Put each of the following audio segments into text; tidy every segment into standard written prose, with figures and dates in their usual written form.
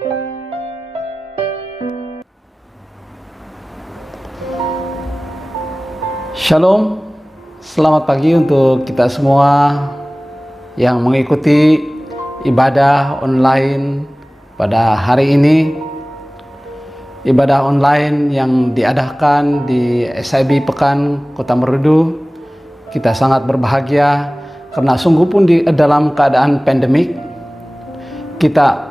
Shalom, selamat pagi untuk kita semua yang mengikuti ibadah online pada hari ini. Ibadah online yang diadakan di SIB Pekan Kota Merudu. Kita sangat berbahagia karena sungguh pun di dalam keadaan pandemik, kita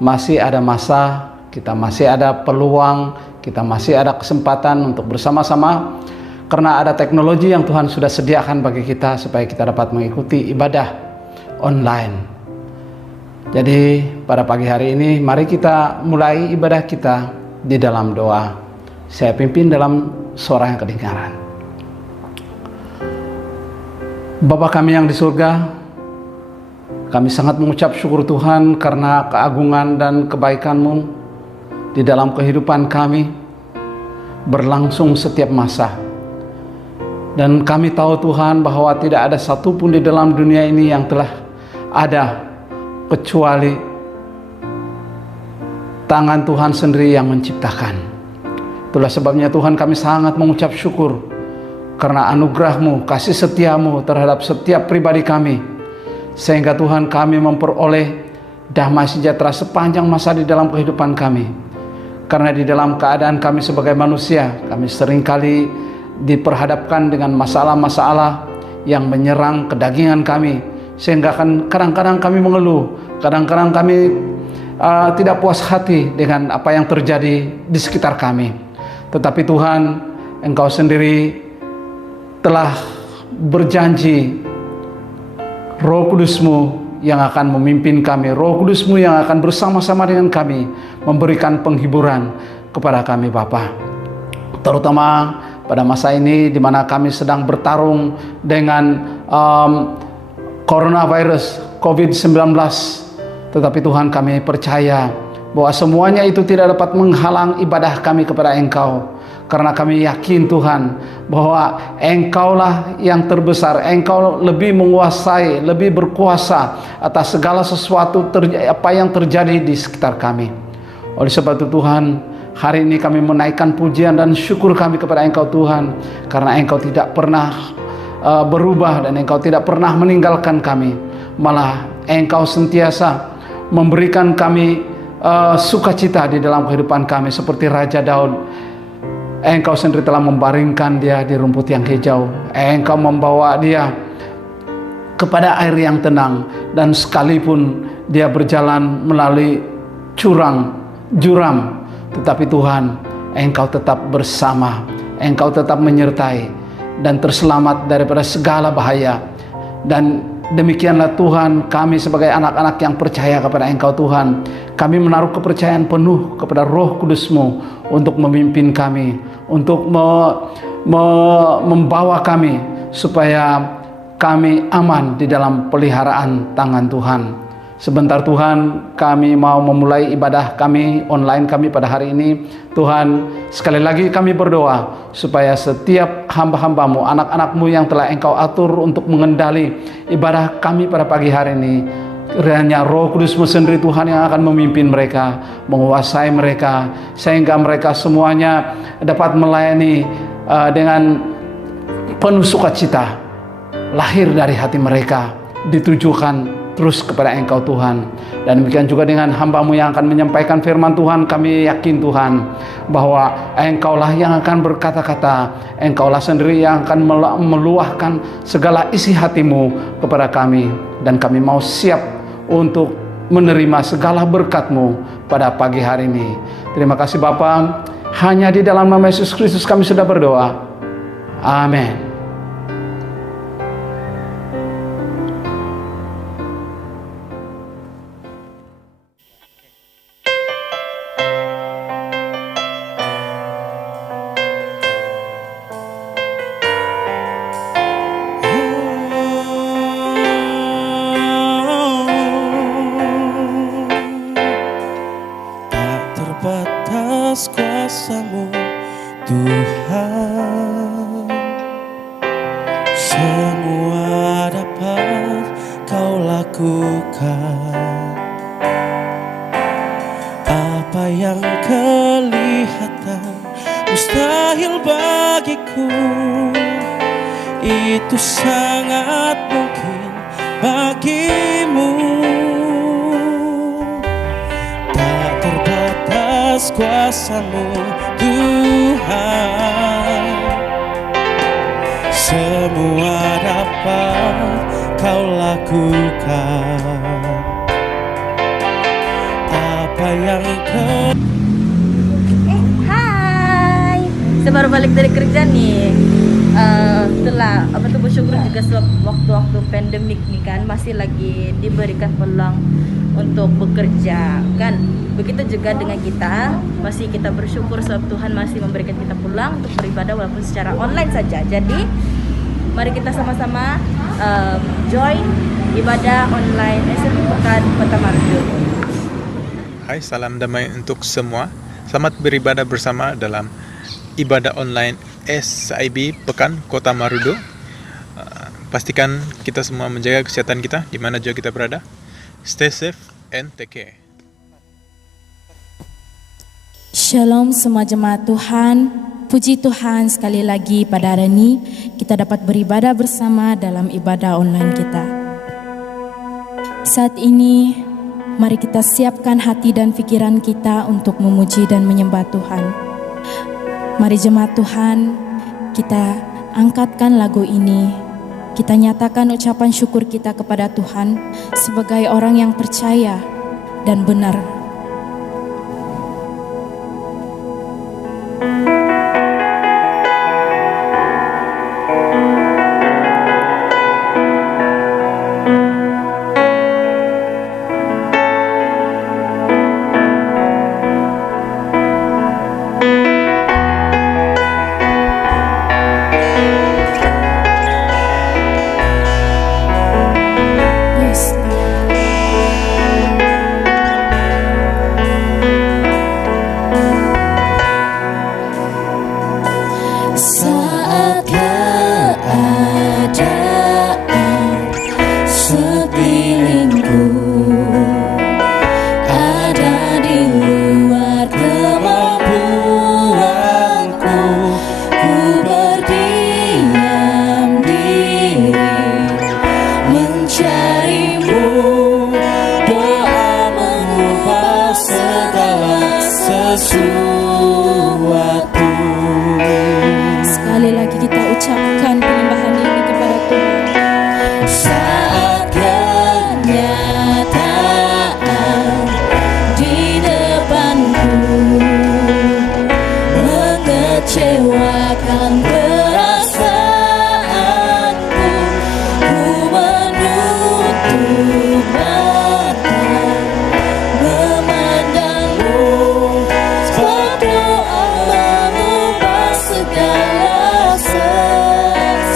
masih ada masa, kita masih ada peluang, kita masih ada kesempatan untuk bersama-sama. Karena ada teknologi yang Tuhan sudah sediakan bagi kita supaya kita dapat mengikuti ibadah online. Jadi pada pagi hari ini mari kita mulai ibadah kita di dalam doa. Saya pimpin dalam suara yang kedengaran. Bapa kami yang di surga, kami sangat mengucap syukur Tuhan karena keagungan dan kebaikan-Mu di dalam kehidupan kami berlangsung setiap masa. Dan kami tahu Tuhan bahwa tidak ada satupun di dalam dunia ini yang telah ada kecuali tangan Tuhan sendiri yang menciptakan. Itulah sebabnya Tuhan kami sangat mengucap syukur karena anugerah-Mu, kasih setia-Mu terhadap setiap pribadi kami. Sehingga Tuhan kami memperoleh damai sejahtera sepanjang masa di dalam kehidupan kami. Karena di dalam keadaan kami sebagai manusia, kami seringkali diperhadapkan dengan masalah-masalah yang menyerang kedagingan kami, sehingga kadang-kadang kami mengeluh, kadang-kadang kami tidak puas hati dengan apa yang terjadi di sekitar kami. Tetapi Tuhan, Engkau sendiri telah berjanji, Roh Kudus-Mu yang akan memimpin kami, Roh Kudus-Mu yang akan bersama-sama dengan kami memberikan penghiburan kepada kami Bapa. Terutama pada masa ini di mana kami sedang bertarung dengan coronavirus COVID-19. Tetapi Tuhan kami percaya bahwa semuanya itu tidak dapat menghalang ibadah kami kepada Engkau. Karena kami yakin Tuhan bahwa Engkaulah yang terbesar, Engkau lebih menguasai, lebih berkuasa atas segala sesuatu apa yang terjadi di sekitar kami. Oleh sebab itu Tuhan, hari ini kami menaikkan pujian dan syukur kami kepada Engkau Tuhan, karena Engkau tidak pernah berubah dan Engkau tidak pernah meninggalkan kami. Malah Engkau sentiasa memberikan kami sukacita di dalam kehidupan kami, seperti Raja Daud. Engkau sendiri telah membaringkan dia di rumput yang hijau. Engkau membawa dia kepada air yang tenang, dan sekalipun dia berjalan melalui juram, tetapi Tuhan, Engkau tetap bersama, Engkau tetap menyertai dan terselamat daripada segala bahaya. Dan demikianlah Tuhan, kami sebagai anak-anak yang percaya kepada Engkau Tuhan, kami menaruh kepercayaan penuh kepada Roh Kudus-Mu untuk memimpin kami, untuk membawa kami supaya kami aman di dalam peliharaan tangan Tuhan. Sebentar Tuhan, kami mau memulai ibadah kami online kami pada hari ini. Tuhan, sekali lagi kami berdoa supaya setiap hamba-hamba-Mu, anak-anak-Mu yang telah Engkau atur untuk mengendali ibadah kami pada pagi hari ini, kiranya Roh Kudus-Mu sendiri Tuhan yang akan memimpin mereka, menguasai mereka, sehingga mereka semuanya dapat melayani dengan penuh sukacita, lahir dari hati mereka, ditujukan terus kepada Engkau Tuhan. Dan demikian juga dengan hamba-Mu yang akan menyampaikan firman Tuhan, kami yakin Tuhan bahwa Engkaulah yang akan berkata-kata, Engkaulah sendiri yang akan meluahkan segala isi hati-Mu kepada kami, dan kami mau siap untuk menerima segala berkat-Mu pada pagi hari ini. Terima kasih Bapa, hanya di dalam nama Yesus Kristus kami sudah berdoa. Amin. atas kuasa-Mu Tuhan, semua dapat Kau lakukan yang kelihatan mustahil bagiku, itu sangat mungkin bagimu. Tak terbatas kuasa-Mu Tuhan, semua dapat Kau lakukan. Apa yang Hai, saya baru balik dari kerja nih. Setelah bersyukur juga sebab waktu-waktu pandemik nih kan masih lagi diberikan peluang untuk bekerja kan. Begitu juga dengan kita, masih kita bersyukur sebab Tuhan masih memberikan kita peluang untuk beribadah walaupun secara online saja. Jadi mari kita sama-sama join ibadah online SMI Pekan Kota Marudu. Hai, salam damai untuk semua. Selamat beribadah bersama dalam ibadah online SIB Pekan Kota Marudu. Pastikan kita semua menjaga kesehatan kita di mana juga kita berada. Stay safe and take care. Shalom semua jemaat Tuhan. Puji Tuhan, sekali lagi pada hari ini kita dapat beribadah bersama dalam ibadah online kita. Saat ini mari kita siapkan hati dan pikiran kita untuk memuji dan menyembah Tuhan. Mari jemaat Tuhan, kita angkatkan lagu ini. Kita nyatakan ucapan syukur kita kepada Tuhan sebagai orang yang percaya dan benar. Sekali lagi kita ucapkan penyembahan ini kepada Tuhan. Saat kenyataan di depanku mengecewakan perasaanku, ku menutup mata memandangmu, sebab doa mengubah segala sesuatu.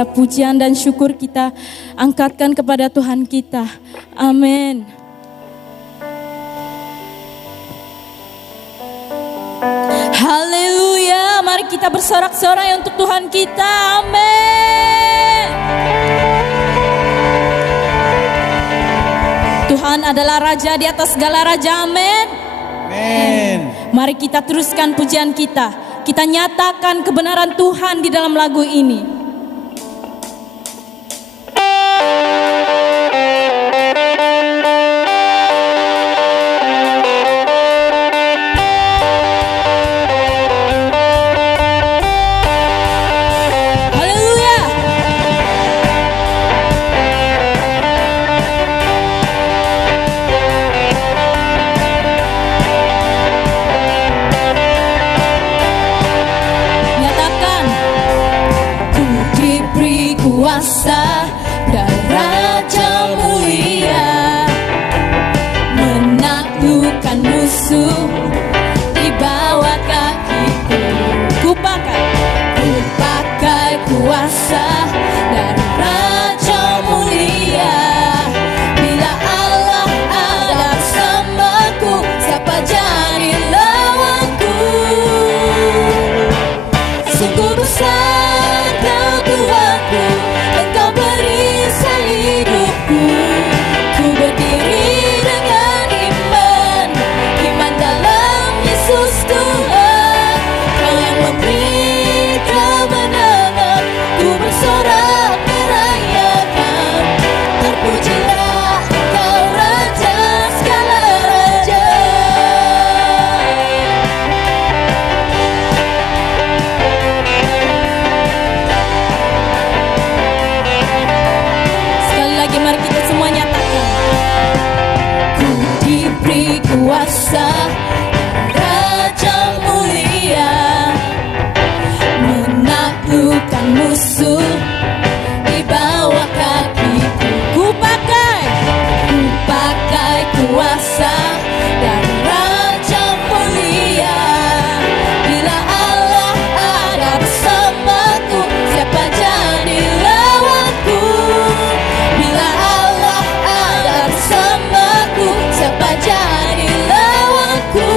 segala pujian dan syukur kita angkatkan kepada Tuhan kita. Amin. Haleluya, mari kita bersorak-sorai untuk Tuhan kita. Amin. Tuhan adalah Raja di atas segala raja. Amin. Amin. Mari kita teruskan pujian kita. Kita nyatakan kebenaran Tuhan di dalam lagu ini. Kuasa dan Raja mulia menaklukkan musuh di bawah kakiku. Kupakai kuasa dan Raja mulia. Bila Allah ada bersamaku, siapa jadi lawanku? Sungguh besar Kau Tuhanku, Engkau perisai hidupku. Ku berdiri dengan iman dalam Yesus Tuhan. Kau yang memberi kemenangan, ku bersorak merayakan. Terpujilah Kau Raja segala raja. Sekali lagi mari kita semua nyatakan. Ku diberi kuasa Raja mulia menaklukkan musuh di bawah kakiku. Kupakai kuasa dan Raja mulia. Bila Allah ada bersamaku, siapa jadi lawanku? Bila Allah ada bersamaku, siapa jadi lawanku?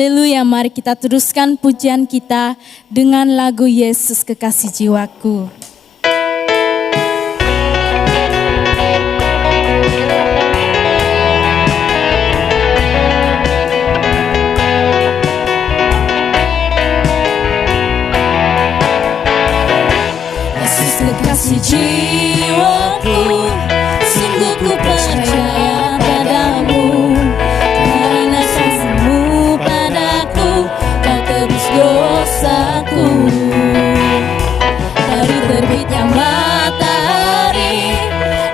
Haleluya, mari kita teruskan pujian kita dengan lagu Yesus Kekasih Jiwaku. Yesus Kekasih jiwaku, sungguh ku percaya padamu. Karena kasih-Mu padaku, Kau tebus dosaku. Dari terbitnya matahari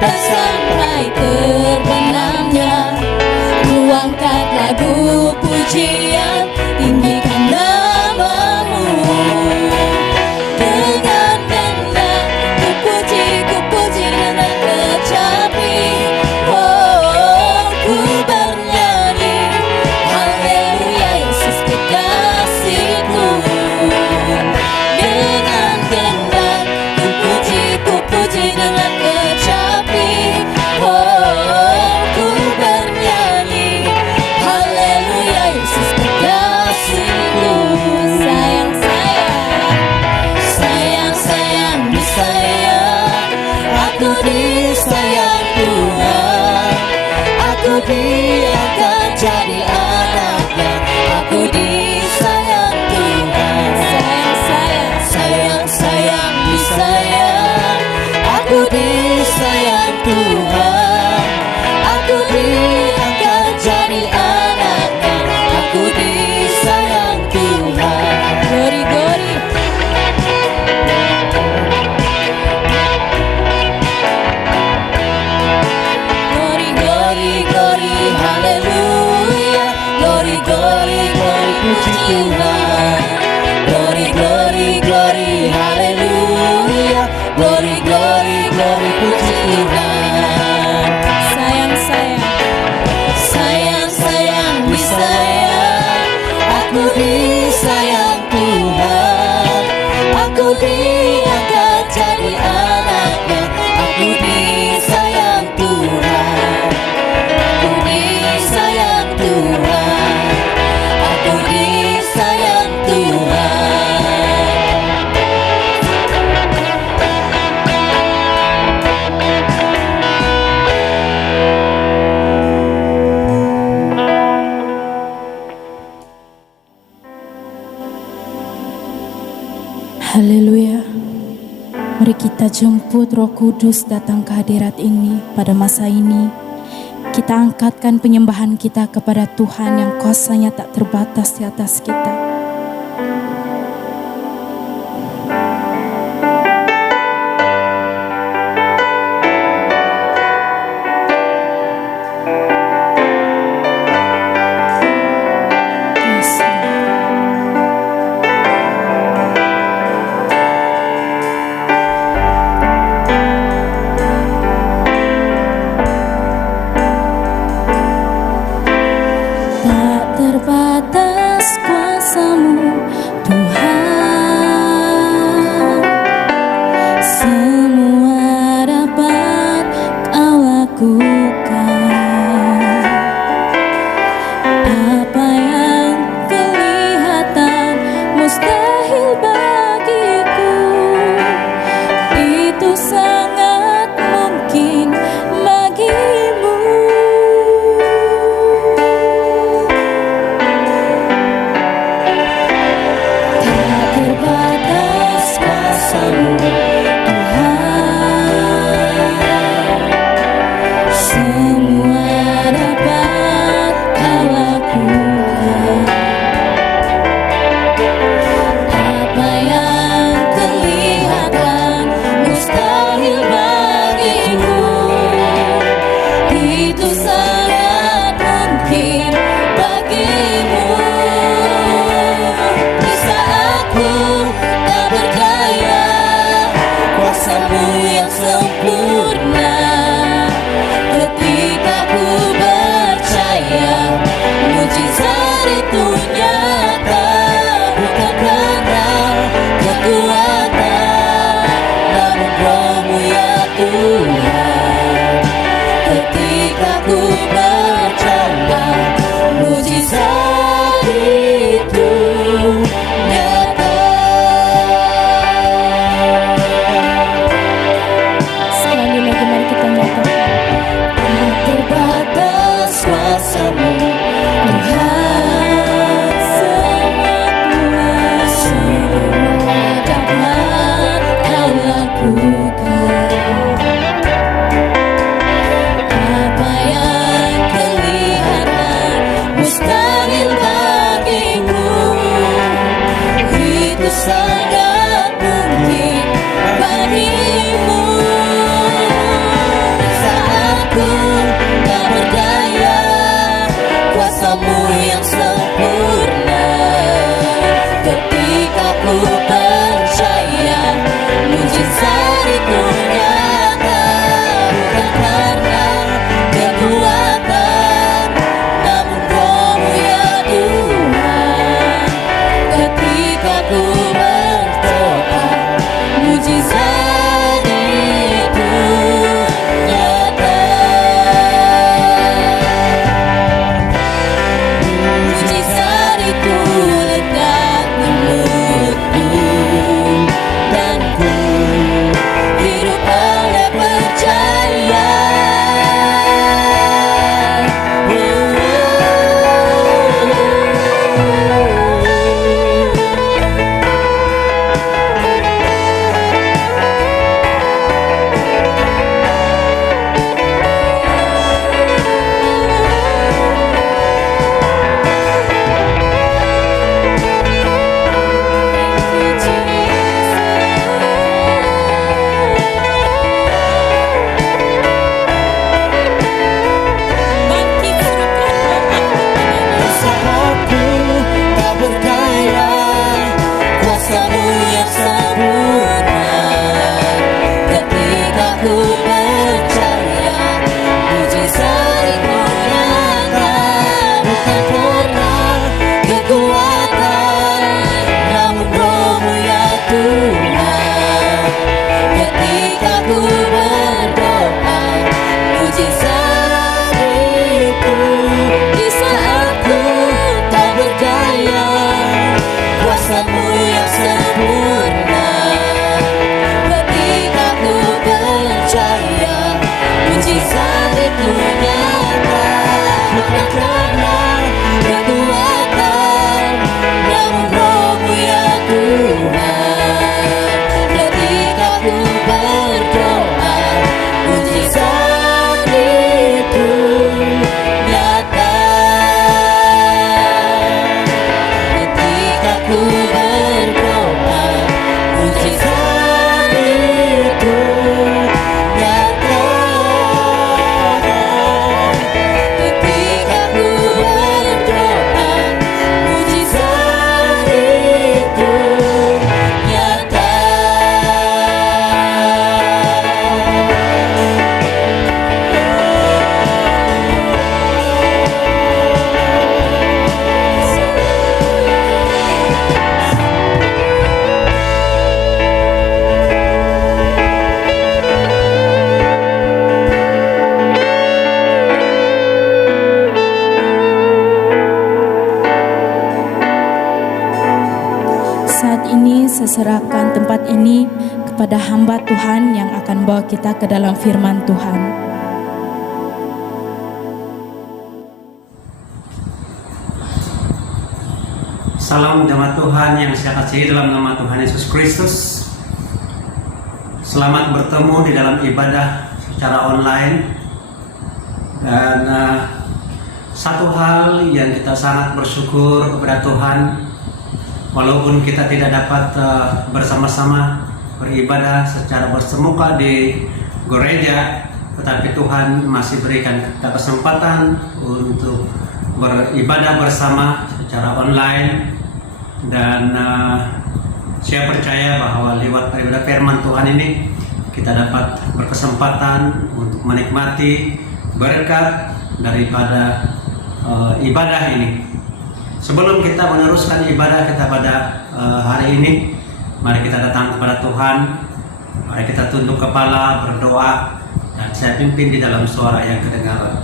dan sampai terbenamnya, ku angkat lagu pujian, tinggikan nama-Mu. Dengan kehendak ku puji dengan kecapi. Oh, ku bernyanyi, haleluya Yesus kekasihku. Dengan kehendak ku puji dengan kecapi. Oh, ku bernyanyi, haleluya Yesus kekasihku. Sayang, disayang, aku disayang Tuhan. Aku diangkat jadi anaknya, aku disayang Tuhan. Sayang, disayang, aku disayang Tuhan. Aku diangkat jadi anaknya, aku disayang Tuhan. Glory, glory. Glory, glory, glory, haleluya. Glory, glory, glory, puji Tuhan. Glory, glory, glory, haleluya. Glory, glory, glory, puji Tuhan. Sayang, disayang, aku disayang Tuhan. Aku diangkat jadi anaknya, aku disayang Tuhan. Aku disayang Tuhan. Aku disayang Tuhan. Haleluya. Mari kita jemput Roh Kudus datang ke hadirat ini pada masa ini. Kita angkatkan penyembahan kita kepada Tuhan yang kuasanya tak terbatas di atas kita. Yes, Lord. Tak terbatas kuasa kuasa-Mu, Tuhan. Semua dapat Kau lakukan. Apa yang kelihatan mustahil bagiku, itu sangat mungkin bagimu. Saat ku tak berdaya, kuasa-Mu yang sempurna. Ketika ku percaya, mujizat itu nyata. Bukan karena kekuatan, namun Roh-Mu ya Tuhan. Ketika ku berdoa, mujizat itu nyata. Mujizat itu lekat di mulutku, dan ku hidup oleh percaya. Usahaku tak berdaya, Kuasa-Mu yang sempurna. Ketika ku percaya, mujizat itu nyata. Bukan karena kekuatan, namun Roh-Mu ya Tuhan. Ketika ku berdoa, mujizat itu. Di saat ku tak berdaya, kuasa-Mu yang sempurna. Ketika ku percaya, mujizat itu nyata. Bukan karena kekuatan, namun Roh-Mu ya Tuhan. Ketika ku berdoa, mujizat itu nyata. Ketika ku berdoa, mujizat itu nyata. Ketika ku berdoa, mujizat itu nyata. Saat ini saya serahkan tempat ini kepada hamba Tuhan yang akan bawa kita ke dalam firman Tuhan. Salam jemaat Tuhan yang saya kasihi dalam nama Tuhan Yesus Kristus. Selamat bertemu di dalam ibadah secara online. Dan satu hal yang kita sangat bersyukur kepada Tuhan, walaupun kita tidak dapat bersama-sama beribadah secara bersemuka di gereja, tetapi Tuhan masih berikan kita kesempatan untuk beribadah bersama secara online. Dan saya percaya bahwa lewat ibadah firman Tuhan ini kita dapat berkesempatan untuk menikmati berkat daripada ibadah ini. Sebelum kita meneruskan ibadah kita pada hari ini, mari kita datang kepada Tuhan. Mari kita tunduk kepala, berdoa, dan saya pimpin di dalam suara yang kedengaran.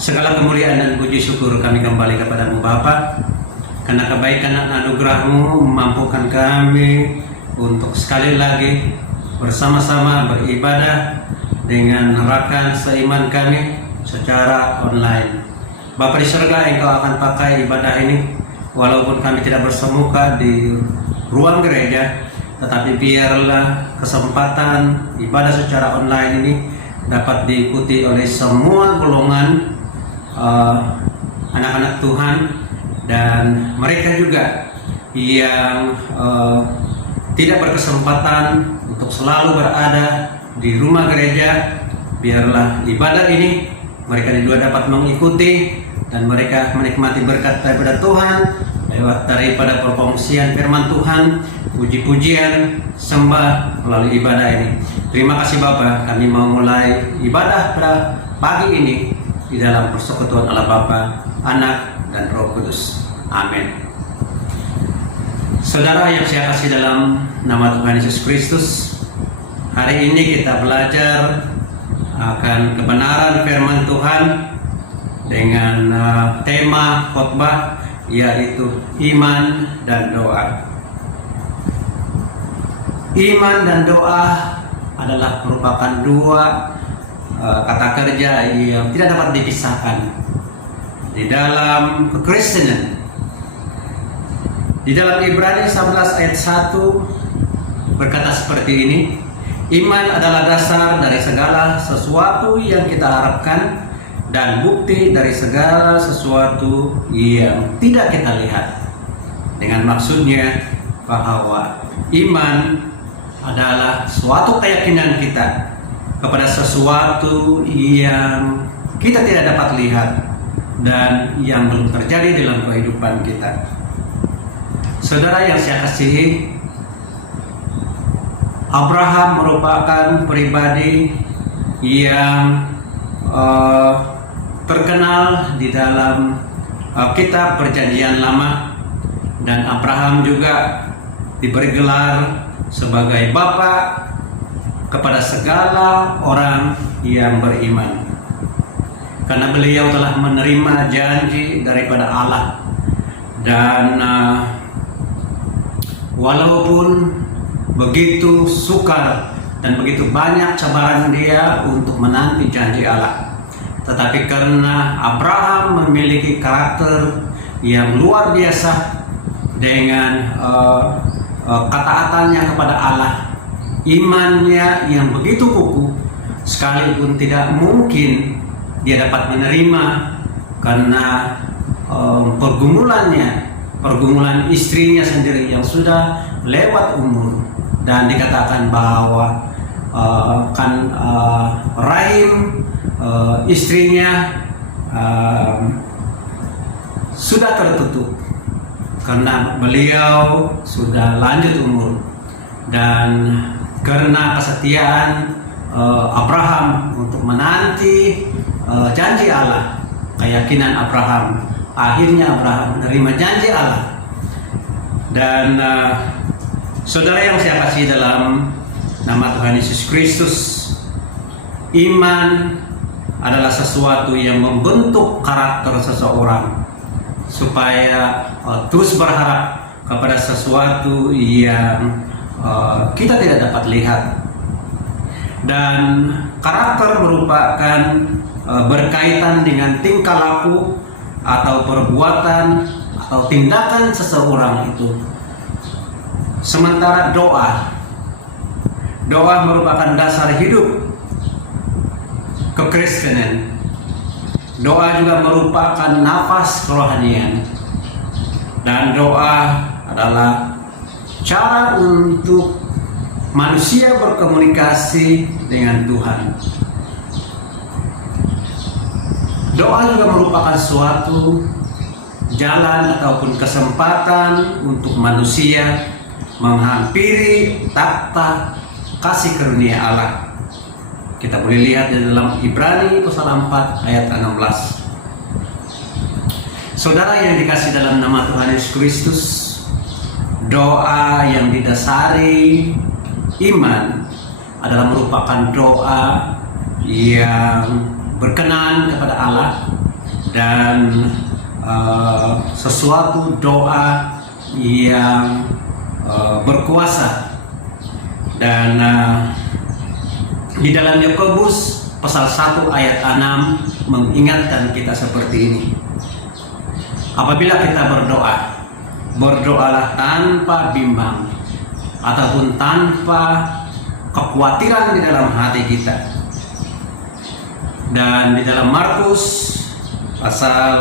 Segala kemuliaan dan puji syukur kami kembali kepada-Mu Bapa, karena kebaikan dan anugerah-Mu memampukan kami untuk sekali lagi bersama-sama beribadah dengan rekan seiman kami, secara online. Bapa di surga, Engkau akan pakai ibadah ini walaupun kami tidak bersemuka di ruang gereja, tetapi biarlah kesempatan ibadah secara online ini dapat diikuti oleh semua golongan anak-anak Tuhan, dan mereka juga yang tidak berkesempatan untuk selalu berada di rumah gereja. Biarlah ibadah ini mereka juga dapat mengikuti dan mereka menikmati berkat daripada Tuhan lewat daripada perkongsian firman Tuhan, puji-pujian, sembah melalui ibadah ini. Terima kasih Bapa, kami mau mulai ibadah pada pagi ini di dalam persekutuan Allah Bapa, Anak, dan Roh Kudus. Amin. Saudara yang saya kasih dalam nama Tuhan Yesus Kristus, hari ini kita belajar akan kebenaran firman Tuhan dengan tema khotbah, yaitu iman dan doa. Iman dan doa adalah merupakan dua kata kerja yang tidak dapat dipisahkan di dalam kekristenan. Di dalam Ibrani 11 ayat 1 berkata seperti ini, iman adalah dasar dari segala sesuatu yang kita harapkan dan bukti dari segala sesuatu yang tidak kita lihat. Dengan maksudnya bahwa iman adalah suatu keyakinan kita kepada sesuatu yang kita tidak dapat lihat dan yang belum terjadi dalam kehidupan kita. Saudara yang saya kasihi, Abraham merupakan pribadi yang terkenal di dalam kitab Perjanjian Lama, dan Abraham juga diberi gelar sebagai bapa kepada segala orang yang beriman, karena beliau telah menerima janji daripada Allah. Dan walaupun begitu sukar dan begitu banyak cabaran dia untuk menanti janji Allah, tetapi karena Abraham memiliki karakter yang luar biasa dengan ketaatannya kepada Allah, imannya yang begitu kukuh, sekalipun tidak mungkin dia dapat menerima karena pergumulan istrinya sendiri yang sudah lewat umur, dan dikatakan bahwa rahim istrinya sudah tertutup karena beliau sudah lanjut umur. Dan karena kesetiaan Abraham untuk menanti janji Allah, keyakinan Abraham, akhirnya Abraham menerima janji Allah. Dan saudara yang saya kasih dalam nama Tuhan Yesus Kristus, iman adalah sesuatu yang membentuk karakter seseorang supaya terus berharap kepada sesuatu yang kita tidak dapat lihat. Dan karakter merupakan berkaitan dengan tingkah laku atau perbuatan atau tindakan seseorang itu. Sementara doa merupakan dasar hidup kekristenan. Doa juga merupakan nafas kerohanian, dan doa adalah cara untuk manusia berkomunikasi dengan Tuhan. Doa juga merupakan suatu jalan ataupun kesempatan untuk manusia menghampiri takhta kasih karunia Allah. Kita boleh lihat di dalam Ibrani pasal 4 ayat 16. Saudara yang dikasih dalam nama Tuhan Yesus Kristus, doa yang didasari iman adalah merupakan doa yang berkenan kepada Allah, dan sesuatu doa yang berkuasa. Dan di dalam Yakobus pasal 1 ayat 6 mengingatkan kita seperti ini. Apabila kita berdoa, berdoalah tanpa bimbang ataupun tanpa kekhawatiran di dalam hati kita. Dan di dalam Markus pasal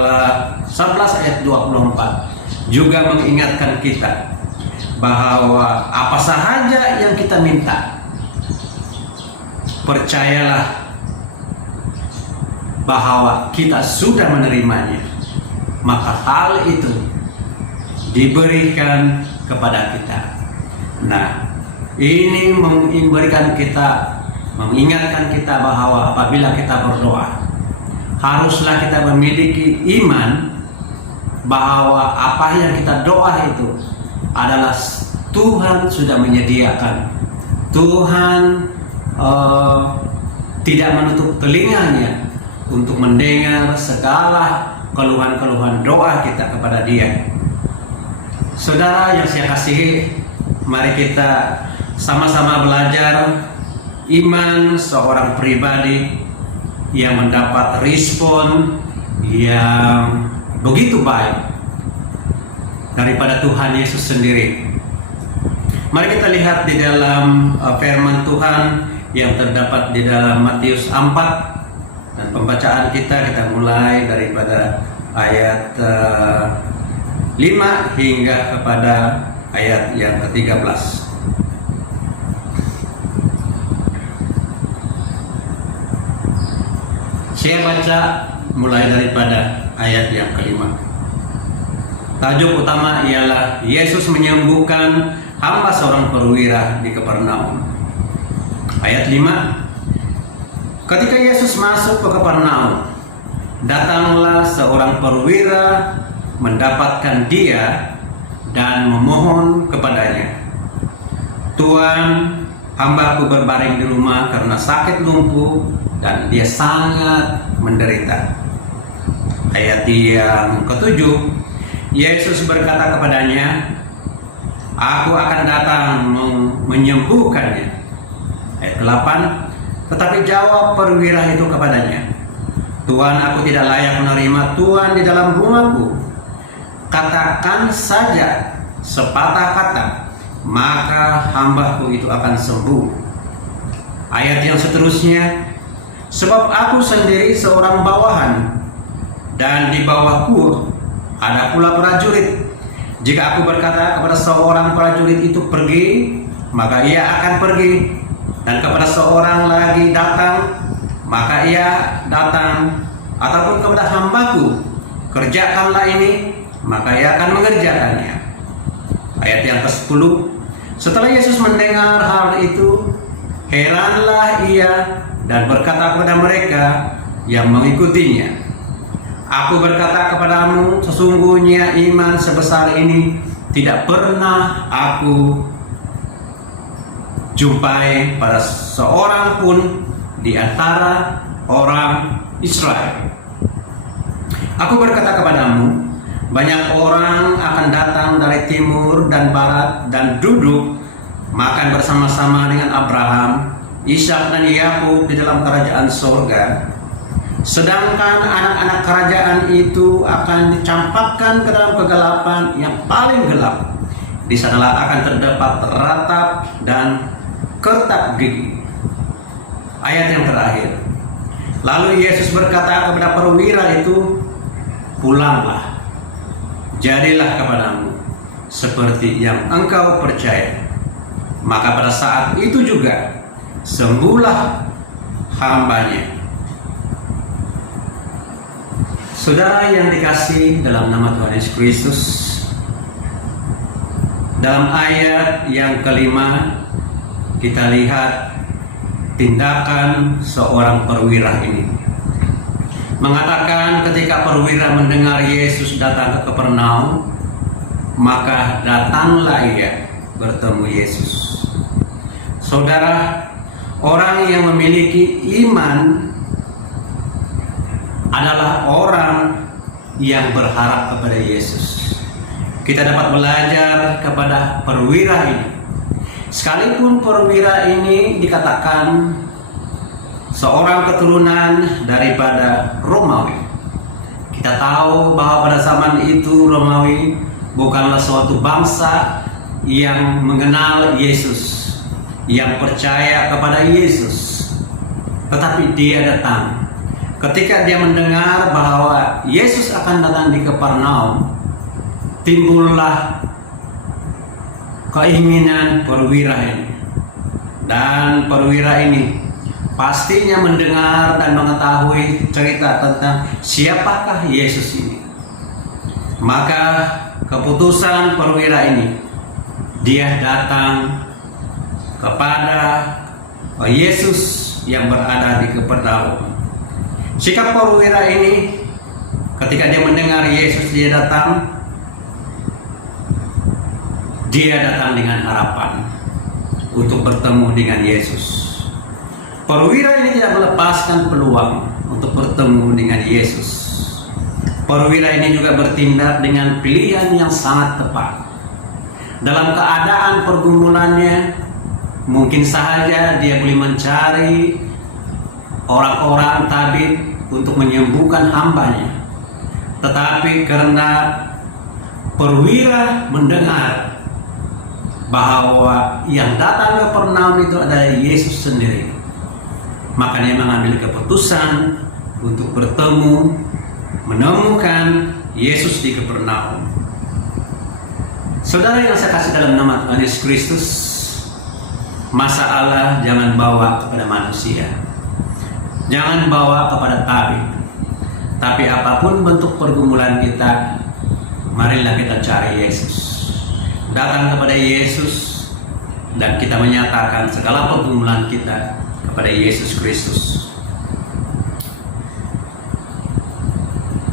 11 ayat 24 juga mengingatkan kita bahwa apa sahaja yang kita minta, percayalah bahwa kita sudah menerimanya, maka hal itu diberikan kepada kita. Nah, ini mengingatkan kita bahwa apabila kita berdoa, haruslah kita memiliki iman bahwa apa yang kita doa itu adalah Tuhan sudah menyediakan. Tuhan tidak menutup telinganya untuk mendengar segala keluhan-keluhan doa kita kepada Dia. Saudara yang saya kasihi, mari kita sama-sama belajar iman seorang pribadi yang mendapat respon yang begitu baik daripada Tuhan Yesus sendiri. Mari kita lihat di dalam firman Tuhan yang terdapat di dalam Matius 4, dan pembacaan kita mulai daripada ayat 5 hingga kepada ayat yang ke-13. Saya baca mulai daripada ayat yang ke-5. Tajuk utama ialah Yesus menyembuhkan hamba seorang perwira di Kapernaum. Ayat 5. Ketika Yesus masuk ke Kapernaum, datanglah seorang perwira mendapatkan Dia dan memohon kepadanya, "Tuan, hambaku berbaring di rumah karena sakit lumpuh dan dia sangat menderita." Ayat yang ke-7, Yesus berkata kepadanya, "Aku akan datang menyembuhkannya." Ayat ke-8, tetapi jawab perwira itu kepadanya, "Tuan, aku tidak layak menerima Tuan di dalam rumahku. Katakan saja sepatah kata, maka hambaku itu akan sembuh." Ayat yang seterusnya, "Sebab aku sendiri seorang bawahan, dan di bawahku ada pula prajurit. Jika aku berkata kepada seorang prajurit itu pergi, maka ia akan pergi. Dan kepada seorang lagi datang, maka ia datang. Ataupun kepada hambaku, kerjakanlah ini, maka ia akan mengerjakannya." Ayat yang ke-10, setelah Yesus mendengar hal itu, heranlah ia dan berkata kepada mereka yang mengikutinya, "Aku berkata kepadamu, sesungguhnya iman sebesar ini tidak pernah aku jumpai pada seorang pun di antara orang Israel. Aku berkata kepadamu, banyak orang akan datang dari timur dan barat dan duduk makan bersama-sama dengan Abraham, Ishak dan Yakub di dalam kerajaan sorga. Sedangkan anak-anak kerajaan itu akan dicampakkan ke dalam kegelapan yang paling gelap. Di sanalah akan terdapat ratap dan kertak gigi." Ayat yang terakhir, lalu Yesus berkata kepada perwira itu, "Pulanglah, jadilah kepadamu seperti yang engkau percaya." Maka pada saat itu juga sembuhlah hambanya. Saudara yang dikasihi dalam nama Tuhan Yesus Kristus, dalam ayat yang kelima kita lihat tindakan seorang perwira ini. Mengatakan ketika perwira mendengar Yesus datang ke Kapernaum, maka datanglah ia bertemu Yesus. Saudara, orang yang memiliki iman adalah orang yang berharap kepada Yesus. Kita dapat belajar kepada perwira ini. Sekalipun perwira ini dikatakan seorang keturunan daripada Romawi. Kita tahu bahwa pada zaman itu Romawi bukanlah suatu bangsa yang mengenal Yesus, yang percaya kepada Yesus. Tetapi dia datang. Ketika dia mendengar bahwa Yesus akan datang di Kapernaum, timbullah keinginan perwira ini. Dan perwira ini pastinya mendengar dan mengetahui cerita tentang siapakah Yesus ini. Maka keputusan perwira ini, dia datang kepada Yesus yang berada di Kapernaum. Sikap perwira ini ketika dia mendengar Yesus dia datang dengan harapan untuk bertemu dengan Yesus. Perwira ini tidak melepaskan peluang untuk bertemu dengan Yesus. Perwira ini juga bertindak dengan pilihan yang sangat tepat. Dalam keadaan pergumulannya, mungkin saja dia boleh mencari orang-orang tabib untuk menyembuhkan hambanya. Tetapi karena perwira mendengar bahwa yang datang ke Kapernaum itu adalah Yesus sendiri, maka dia mengambil keputusan untuk bertemu, menemukan Yesus di Kapernaum. Saudara yang saya kasih dalam nama Tuhan Yesus Kristus, masalah jangan bawa kepada manusia, jangan bawa kepada tabib. Tapi apapun bentuk pergumulan kita, marilah kita cari Yesus. Datang kepada Yesus dan kita menyatakan segala pergumulan kita kepada Yesus Kristus.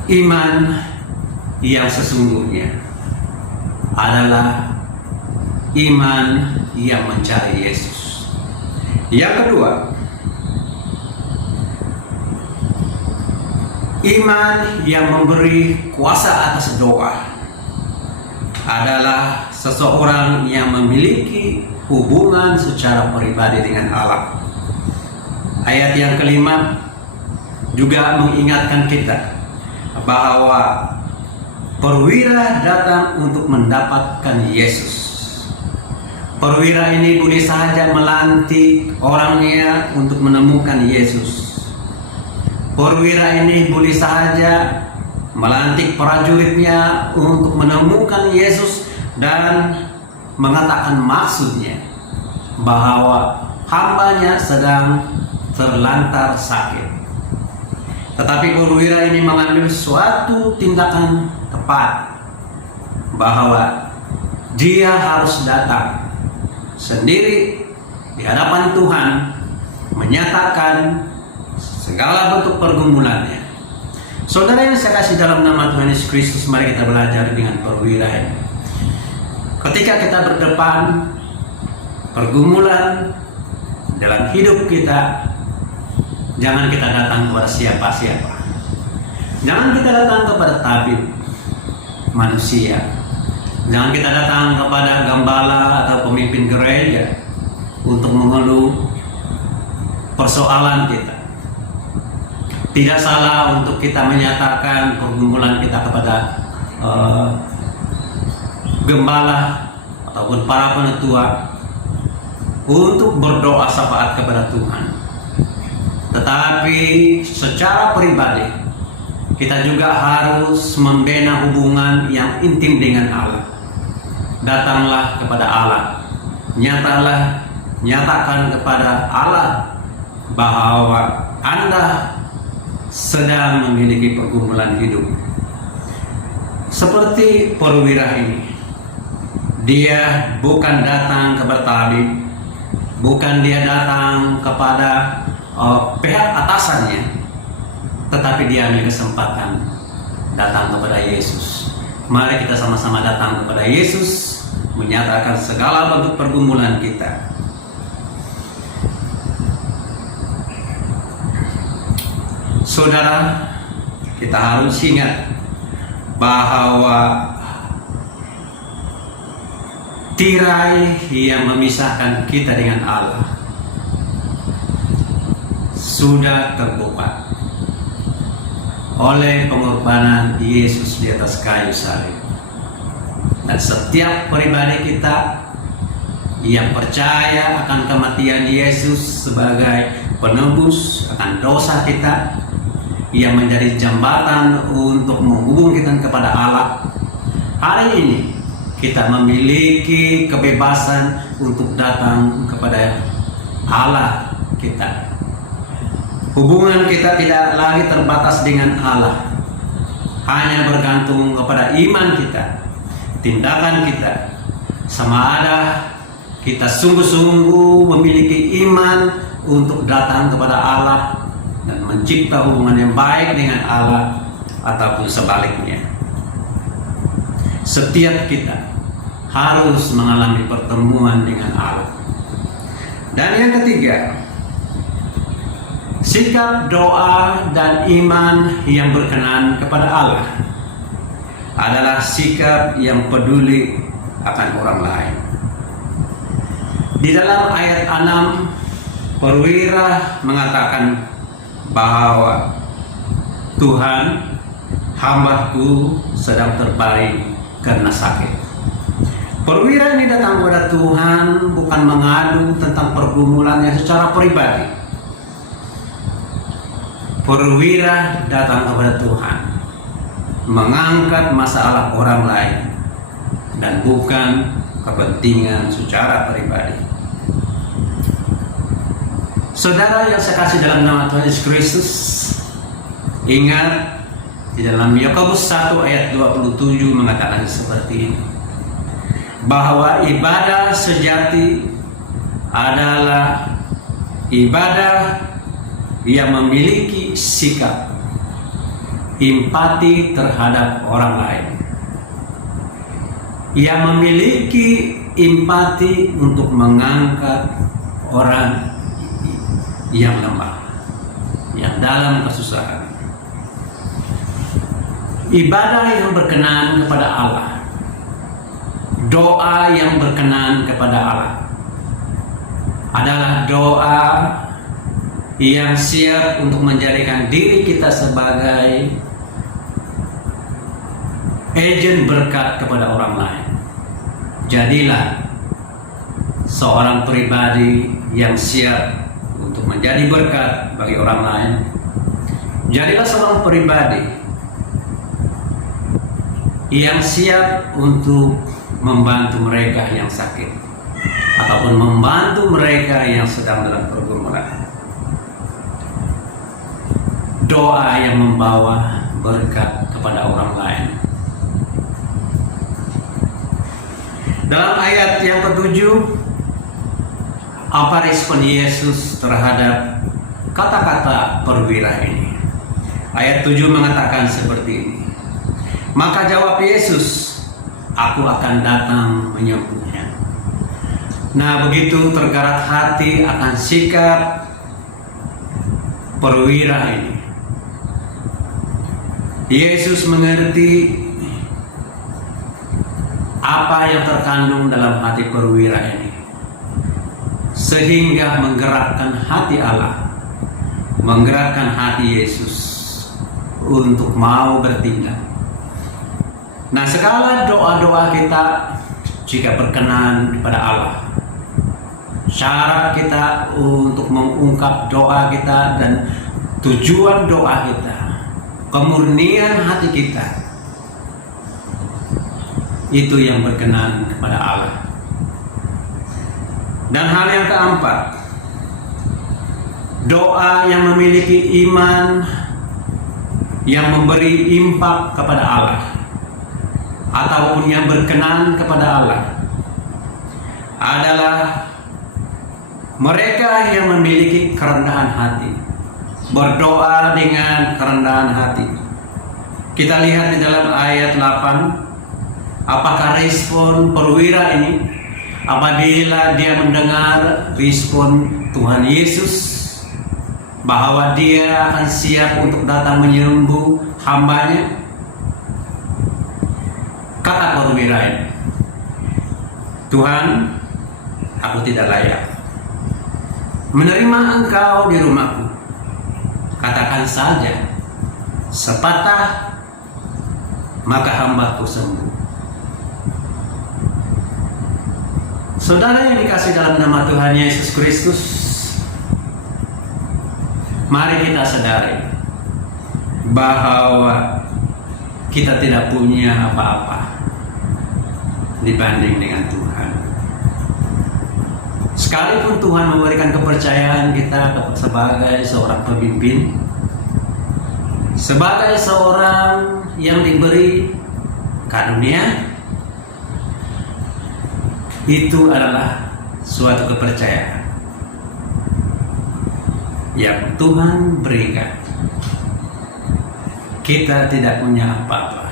Iman yang sesungguhnya adalah iman yang mencari Yesus. Yang kedua, iman yang memberi kuasa atas doa adalah seseorang yang memiliki hubungan secara pribadi dengan Allah. Ayat yang kelima juga mengingatkan kita bahwa perwira datang untuk mendapatkan Yesus. Perwira ini boleh saja melantik orangnya untuk menemukan Yesus. Perwira ini boleh saja melantik prajuritnya untuk menemukan Yesus dan mengatakan maksudnya bahwa hambanya sedang terlantar sakit. Tetapi perwira ini mengambil suatu tindakan tepat bahwa dia harus datang sendiri di hadapan Tuhan, menyatakan segala bentuk pergumulannya. Saudara yang saya kasih dalam nama Tuhan Yesus Kristus, mari kita belajar dengan perwira ini. Ketika kita berdepan pergumulan dalam hidup kita, jangan kita datang kepada siapa-siapa. Jangan kita datang kepada tabib manusia. Jangan kita datang kepada gembala atau pemimpin gereja untuk mengeluh persoalan kita. Tidak salah untuk kita menyatakan pergumulan kita kepada gembala ataupun para penetua untuk berdoa syafaat kepada Tuhan. Tetapi secara pribadi kita juga harus membina hubungan yang intim dengan Allah. Datanglah kepada Allah, nyatakan kepada Allah bahwa Anda sedang memiliki pergumulan hidup. Seperti perwira ini, dia bukan datang kepada tabib, bukan dia datang kepada pihak atasannya, tetapi dia ambil kesempatan datang kepada Yesus. Mari kita sama-sama datang kepada Yesus, menyatakan segala bentuk pergumulan kita. Saudara, kita harus ingat bahwa tirai yang memisahkan kita dengan Allah sudah terbuka oleh pengorbanan Yesus di atas kayu salib. Dan setiap pribadi kita yang percaya akan kematian Yesus sebagai penebus akan dosa kita, yang menjadi jembatan untuk menghubungkan kita kepada Allah, hari ini kita memiliki kebebasan untuk datang kepada Allah kita. Hubungan kita tidak lagi terbatas dengan Allah, hanya bergantung kepada iman kita, tindakan kita. Sama ada kita sungguh-sungguh memiliki iman untuk datang kepada Allah dan mencipta hubungan yang baik dengan Allah, ataupun sebaliknya. Setiap kita harus mengalami pertemuan dengan Allah. Dan yang ketiga, sikap doa dan iman yang berkenan kepada Allah adalah sikap yang peduli akan orang lain. Di dalam ayat 6, perwira mengatakan bahwa Tuhan, hambaku sedang terbaring karena sakit. Perwira ini datang kepada Tuhan bukan mengadu tentang pergumulannya secara pribadi. Perwira datang kepada Tuhan mengangkat masalah orang lain dan bukan kepentingan secara pribadi. Saudara yang saya kasih dalam nama Tuhan Yesus Kristus, ingat di dalam Yakobus 1 ayat 27 mengatakan seperti ini, bahwa ibadah sejati adalah ibadah yang memiliki sikap empati terhadap orang lain, yang memiliki empati untuk mengangkat orang yang lemah, yang dalam kesusahan. Ibadah yang berkenan kepada Allah, doa yang berkenan kepada Allah adalah doa yang siap untuk menjadikan diri kita sebagai agen berkat kepada orang lain. Jadilah seorang pribadi yang siap untuk menjadi berkat bagi orang lain. Jadilah seorang pribadi yang siap untuk membantu mereka yang sakit ataupun membantu mereka yang sedang dalam pergumulan. Doa yang membawa berkat kepada orang lain. Dalam ayat yang ke-7, apa respon Yesus terhadap kata-kata perwira ini? Ayat 7 mengatakan seperti ini. Maka jawab Yesus, aku akan datang menyembuhnya. Nah, begitu tergerak hati akan sikap perwira ini. Yesus mengerti apa yang terkandung dalam hati perwira ini, sehingga menggerakkan hati Allah, menggerakkan hati Yesus untuk mau bertindak. Nah, segala doa-doa kita jika berkenan kepada Allah, syarat kita untuk mengungkap doa kita dan tujuan doa kita, kemurnian hati kita, itu yang berkenan kepada Allah. Dan hal yang keempat, doa yang memiliki iman yang memberi impak kepada Allah ataupun yang berkenan kepada Allah adalah mereka yang memiliki kerendahan hati, berdoa dengan kerendahan hati. Kita lihat di dalam ayat 8, apakah respon perwira ini apabila dia mendengar respon Tuhan Yesus bahwa dia akan siap untuk datang menyembuh hambanya. Kata perwira ini, Tuhan, aku tidak layak menerima Engkau di rumahku, katakan saja, sepatah maka hambaku sembuh. Saudara yang dikasih dalam nama Tuhan Yesus Kristus, mari kita sadari bahwa kita tidak punya apa-apa dibanding dengan Tuhan. Sekalipun Tuhan memberikan kepercayaan kita sebagai seorang pemimpin, sebagai seorang yang diberi karunia, itu adalah suatu kepercayaan yang Tuhan berikan. Kita tidak punya apa-apa.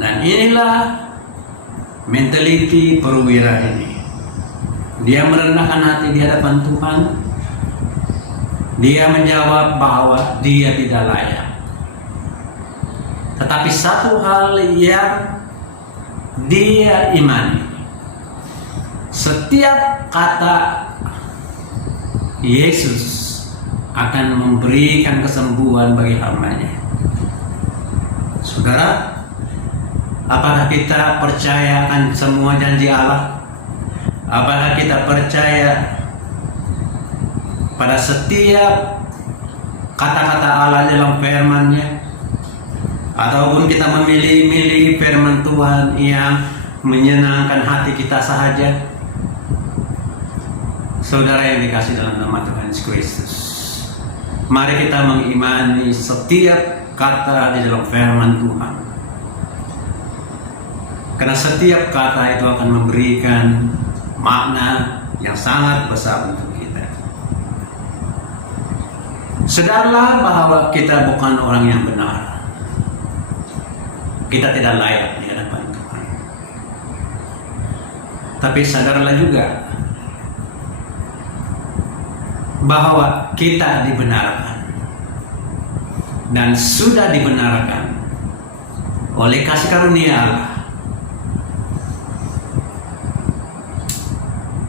Dan inilah mentaliti perwira ini. Dia merendahkan hati di hadapan Tuhan. Dia menjawab bahwa dia tidak layak. Tetapi satu hal yang dia imani, setiap kata Yesus akan memberikan kesembuhan bagi hamba-Nya. Saudara, apakah kita percaya akan semua janji Allah? Apakah kita percaya pada setiap kata-kata Allah dalam firman-Nya? Ataupun kita memilih-milih firman Tuhan yang menyenangkan hati kita sahaja? Saudara yang dikasih dalam nama Tuhan Yesus Kristus, mari kita mengimani setiap kata di dalam firman Tuhan. Karena setiap kata itu akan memberikan makna yang sangat besar untuk kita. Sadarlah bahwa kita bukan orang yang benar. Kita tidak layak di hadapan Tuhan. Tapi sadarlah juga bahwa kita dibenarkan dan sudah dibenarkan oleh kasih karunia Allah.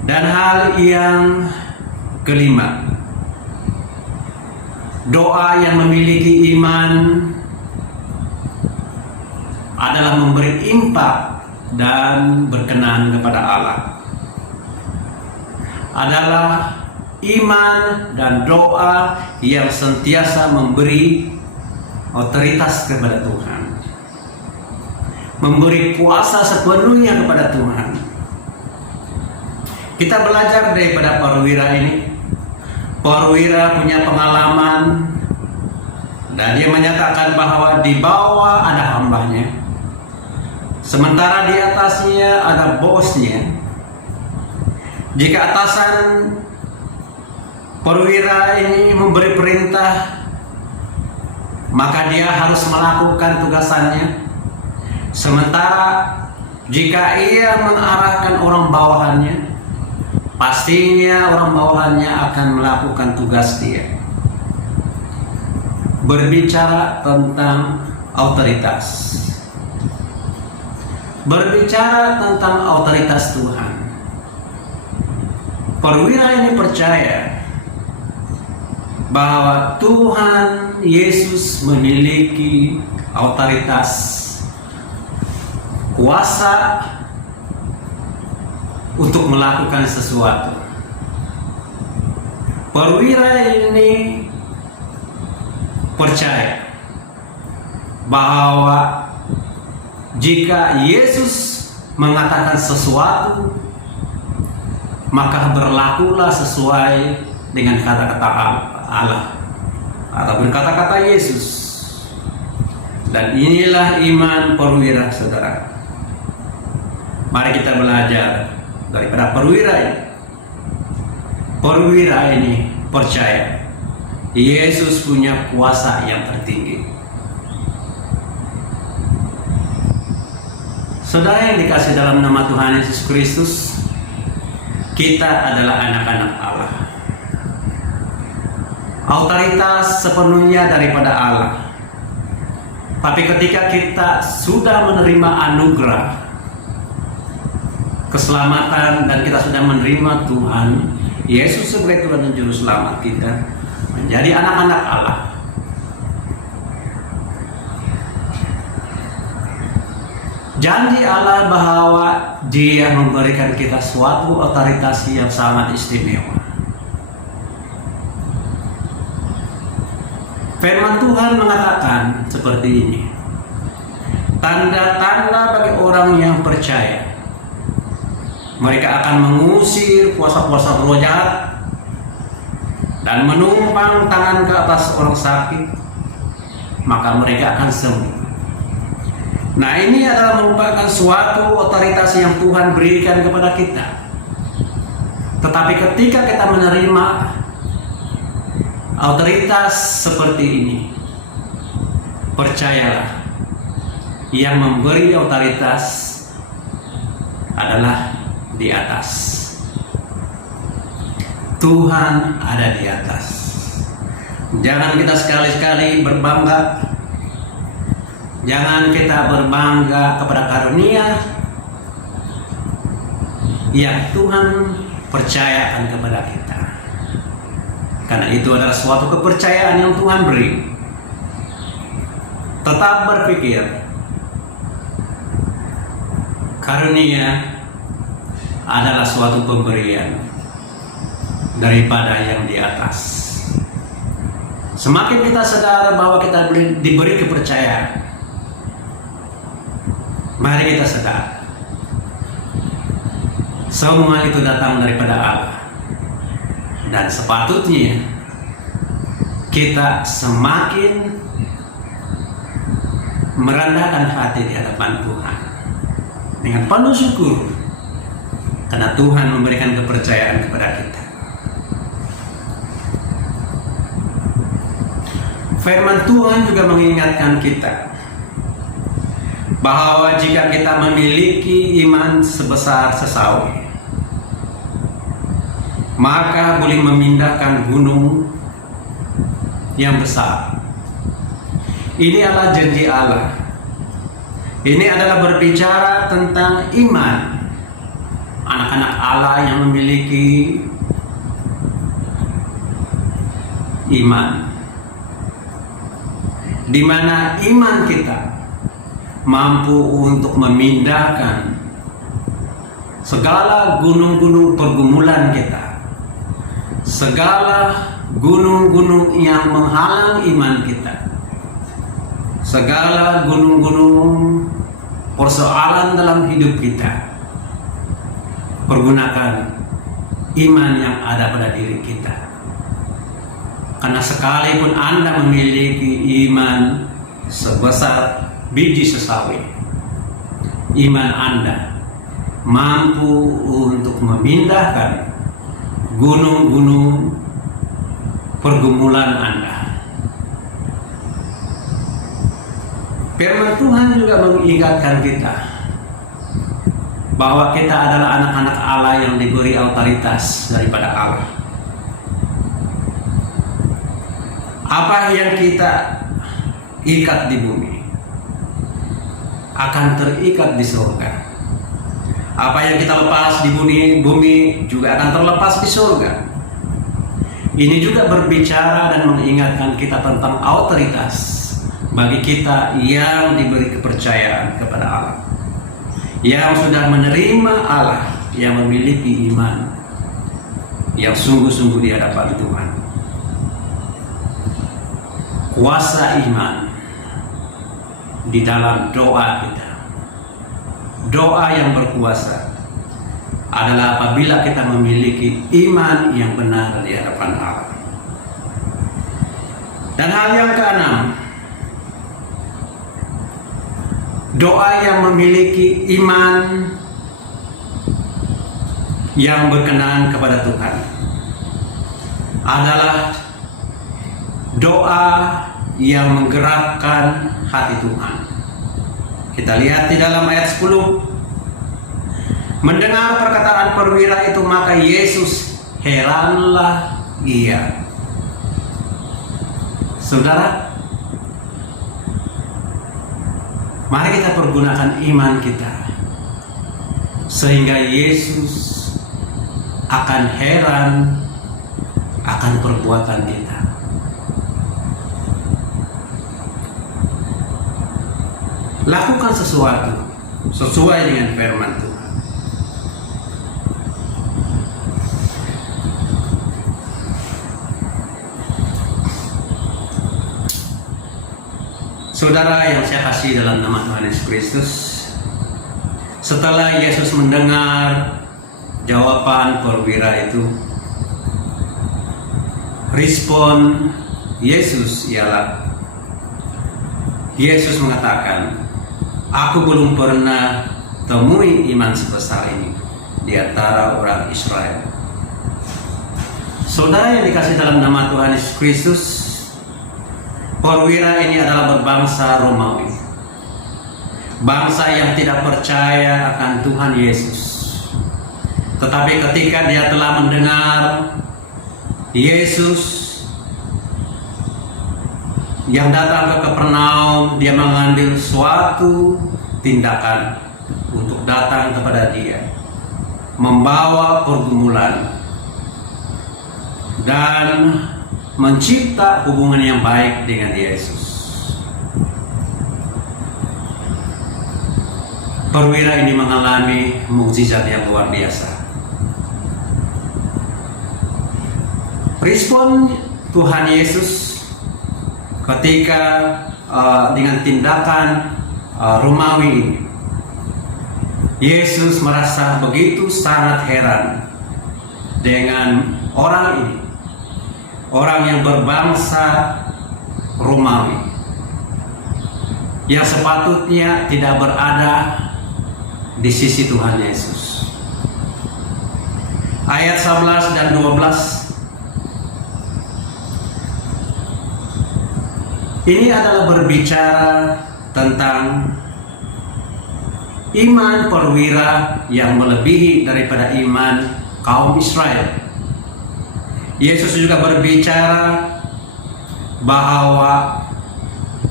Dan hal yang kelima, doa yang memiliki iman adalah memberi impak dan berkenan kepada Allah. Adalah iman dan doa yang sentiasa memberi otoritas kepada Tuhan, memberi kuasa sepenuhnya kepada Tuhan. Kita belajar daripada perwira ini. Perwira punya pengalaman dan dia menyatakan bahwa di bawah ada hambanya, sementara di atasnya ada bosnya. Jika atasan perwira ini memberi perintah, maka dia harus melakukan tugasannya. Sementara jika ia mengarahkan orang bawahannya, pastinya orang bawahannya akan melakukan tugas dia. Berbicara tentang otoritas, berbicara tentang otoritas Tuhan. Perwira ini percaya bahwa Tuhan Yesus memiliki otoritas, kuasa untuk melakukan sesuatu. Perwira ini percaya bahwa jika Yesus mengatakan sesuatu, maka berlakulah sesuai dengan kata-kata Allah atau kata-kata Yesus. Dan inilah iman perwira, saudara. Mari kita belajar daripada perwira ini. Perwira ini percaya Yesus punya kuasa yang tertinggi. Saudara yang dikasih dalam nama Tuhan Yesus Kristus, kita adalah anak-anak Allah. Otoritas sepenuhnya daripada Allah. Tapi ketika kita sudah menerima anugerah keselamatan dan kita sudah menerima Tuhan Yesus sebagai Tuhan dan Juru Selamat kita, menjadi anak-anak Allah. Janji Allah bahwa Dia memberikan kita suatu otoritas yang sangat istimewa. Firman Tuhan mengatakan seperti ini. Tanda-tanda bagi orang yang percaya. Mereka akan mengusir kuasa-kuasa roh jahat dan menumpang tangan ke atas orang sakit, maka mereka akan sembuh. Nah, ini adalah merupakan suatu otoritas yang Tuhan berikan kepada kita. Tetapi ketika kita menerima otoritas seperti ini, percayalah, yang memberi otoritas adalah di atas. Tuhan ada di atas. Jangan kita sekali-sekali berbangga. Jangan kita berbangga kepada karunia yang Tuhan percayakan kepada kita. Karena itu adalah suatu kepercayaan yang Tuhan beri. Tetap berpikir, karunia adalah suatu pemberian daripada yang di atas. Semakin kita sadar bahwa kita diberi kepercayaan, mari kita sadar semua itu datang daripada Allah, dan sepatutnya kita semakin merendahkan hati di hadapan Tuhan dengan penuh syukur karena Tuhan memberikan kepercayaan kepada kita. Firman Tuhan juga mengingatkan kita bahwa jika kita memiliki iman sebesar sesawi, maka boleh memindahkan gunung yang besar. Ini adalah janji Allah. Ini adalah berbicara tentang iman. Anak-anak Allah yang memiliki iman, di mana iman kita mampu untuk memindahkan segala gunung-gunung pergumulan kita, segala gunung-gunung yang menghalang iman kita, segala gunung-gunung persoalan dalam hidup kita. Pergunakan iman yang ada pada diri kita, karena sekalipun Anda memiliki iman sebesar biji sesawi, iman Anda mampu untuk memindahkan gunung-gunung pergumulan Anda. Firman Tuhan juga mengingatkan kita bahwa kita adalah anak-anak Allah yang diberi otoritas daripada Allah. Apa yang kita ikat di bumi akan terikat di surga. Apa yang kita lepas di bumi juga akan terlepas di surga. Ini juga berbicara dan mengingatkan kita tentang otoritas bagi kita yang diberi kepercayaan kepada Allah, yang sudah menerima Allah, yang memiliki iman yang sungguh-sungguh di hadapan Tuhan. Kuasa iman di dalam doa kita. Doa yang berkuasa adalah apabila kita memiliki iman yang benar di hadapan Allah. Dan hal yang keenam, doa yang memiliki iman yang berkenan kepada Tuhan adalah doa yang menggerakkan hati Tuhan. Kita lihat di dalam ayat 10. Mendengar perkataan perwira itu, maka Yesus heranlah ia. Saudara, mari kita pergunakan iman kita sehingga Yesus akan heran akan perbuatan kita. lakukan sesuatu sesuai dengan firman Tuhan. Saudara yang saya kasih dalam nama Tuhan Yesus Kristus, setelah Yesus mendengar jawaban perwira itu, respon Yesus ialah, Yesus mengatakan, aku belum pernah temui iman sebesar ini di antara orang Israel. Saudara yang dikasih dalam nama Tuhan Yesus Kristus, perwira ini adalah berbangsa Romawi, bangsa yang tidak percaya akan Tuhan Yesus. Tetapi ketika dia telah mendengar Yesus yang datang ke Kapernaum, dia mengambil suatu tindakan untuk datang kepada dia, membawa pergumulan dan mencipta hubungan yang baik dengan Yesus. Perwira ini mengalami mukjizat yang luar biasa. Respon Tuhan Yesus ketika dengan tindakan Romawi ini, Yesus merasa begitu sangat heran dengan orang ini, orang yang berbangsa Romawi, yang sepatutnya tidak berada di sisi Tuhan Yesus. Ayat 11 dan 12 ini adalah berbicara tentang iman perwira yang melebihi daripada iman kaum Israel. Yesus juga berbicara bahwa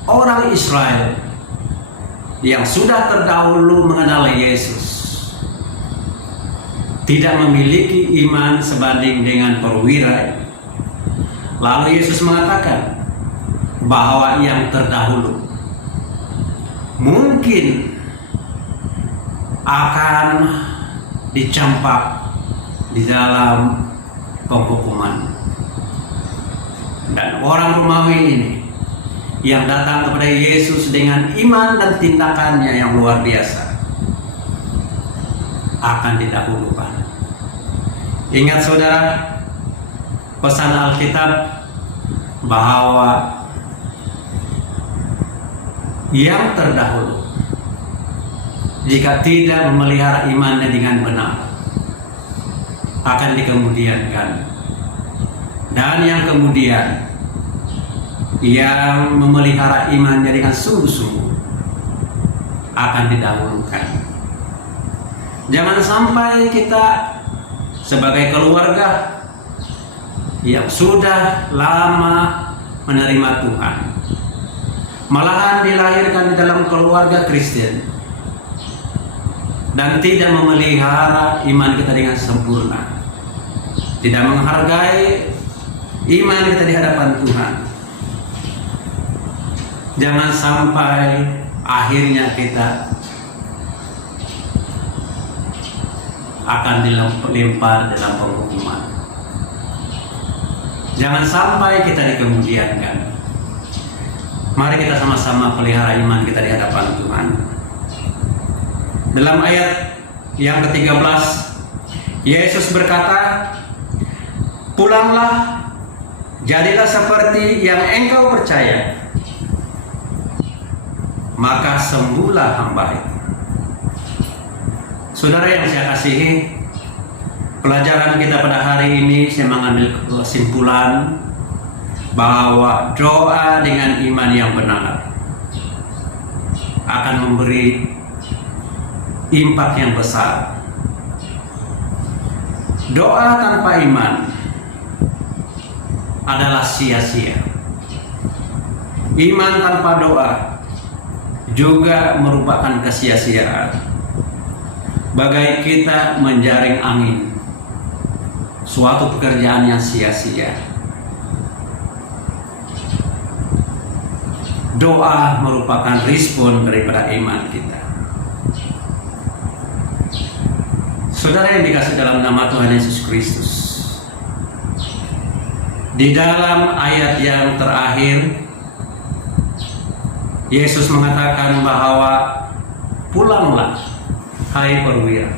orang Israel yang sudah terdahulu mengenal Yesus tidak memiliki iman sebanding dengan perwira. Lalu Yesus mengatakan bahwa yang terdahulu mungkin akan dicampak di dalam penghukuman. Dan orang Romawi ini yang datang kepada Yesus dengan iman dan tindakannya yang luar biasa akan didahulukan. Ingat saudara, pesan Alkitab bahwa yang terdahulu jika tidak memelihara imannya dengan benar akan dikemudiankan, dan yang kemudian yang memelihara imannya dengan sungguh-sungguh akan didahulukan. Jangan sampai kita sebagai keluarga yang sudah lama menerima Tuhan, malahan dilahirkan di dalam keluarga Kristen dan tidak memelihara iman kita dengan sempurna, tidak menghargai iman kita di hadapan Tuhan. Jangan sampai akhirnya kita akan dilempar dalam penghukuman. Jangan sampai kita dikemudiankan. Mari kita sama-sama pelihara iman kita di hadapan Tuhan. Dalam ayat yang ke-13, Yesus berkata, "Pulanglah, jadilah seperti yang engkau percaya, maka sembuhlah hamba itu." Saudara yang saya kasihi, pelajaran kita pada hari ini saya mengambil kesimpulan bahwa doa dengan iman yang benar akan memberi impak yang besar. Doa tanpa iman adalah sia-sia. Iman tanpa doa juga merupakan kesia-siaan. Bagai kita menjaring angin, suatu pekerjaan yang sia-sia. doa merupakan respon daripada iman kita. Saudara yang dikasih dalam nama Tuhan Yesus Kristus, di dalam ayat yang terakhir Yesus mengatakan bahwa pulanglah hai perwira,